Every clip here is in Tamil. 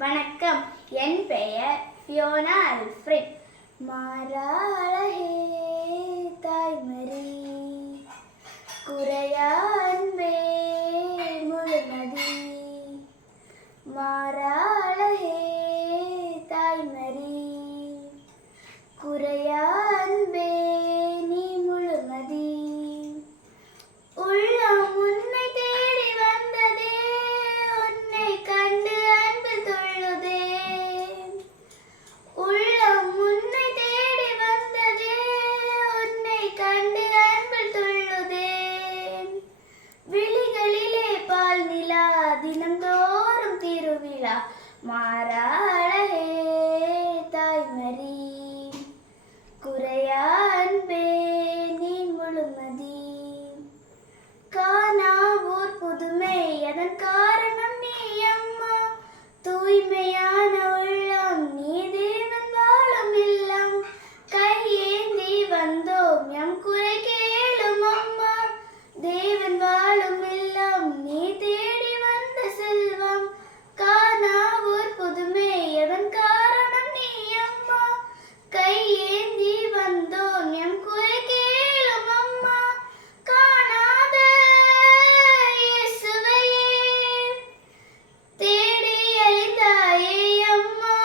வணக்கம். என் பெயர் ஃபியோனா அல்ஃப்ரெட். மாறாளஹே தாய்மரி குறையா அன்பே முழுமதி. மாறாளஹே தாய்மரி குறையா அன்பே நீ முழுமதி. உள்ளம் உன்னை தேடி வந்ததே, உன்னை கண்டு அன்பு தொழுதே. உள்ளம் உன்னை தேடி வந்ததே, உன்னை கண்டு அன்பு தொழுதே. விழிகளிலே பால் நிலா, தினம்தோறும் திருவிழா. மாறாளஹே தாய்மரி குறையா அன்பே நீ முழுமதி. காணாவூர் புதுமை, அதன் காரணம் நீ அம்மா. தூய்மையான உள்ளம், நீ தேவன் வாழும் இல்லம். கையேந்தி வந்தோம், எம் குறை கேளும் அம்மா. தேவன் வாழும் இல்லம், நீ தேடி வந்த செல்வம். காணாவூர் புதுமை, அதன் காரணம் நீ அம்மா. கையேந்தி வந்தோம், எம் குறை கேளும் அம்மா. காணாத இயேசுவையே தேடி அழிந்தாயே அம்மா.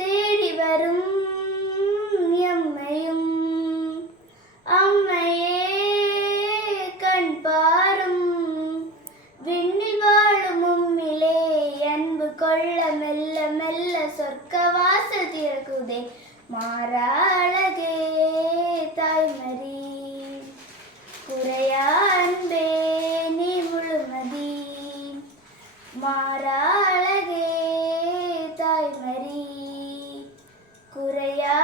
தேடி வரும் எம்மையும் அம்மையே கண் பாரும். விண்ணில் வாழும் உம்மிலே அன்பு கொள்ள மெல்ல மெல்ல சொர்க்க வாசல் திறக்குதே. மாறாளகே தாய்மரி குறையா அன்பே நீ முழுமதி. மாறாளகே தாய்மரி குறையா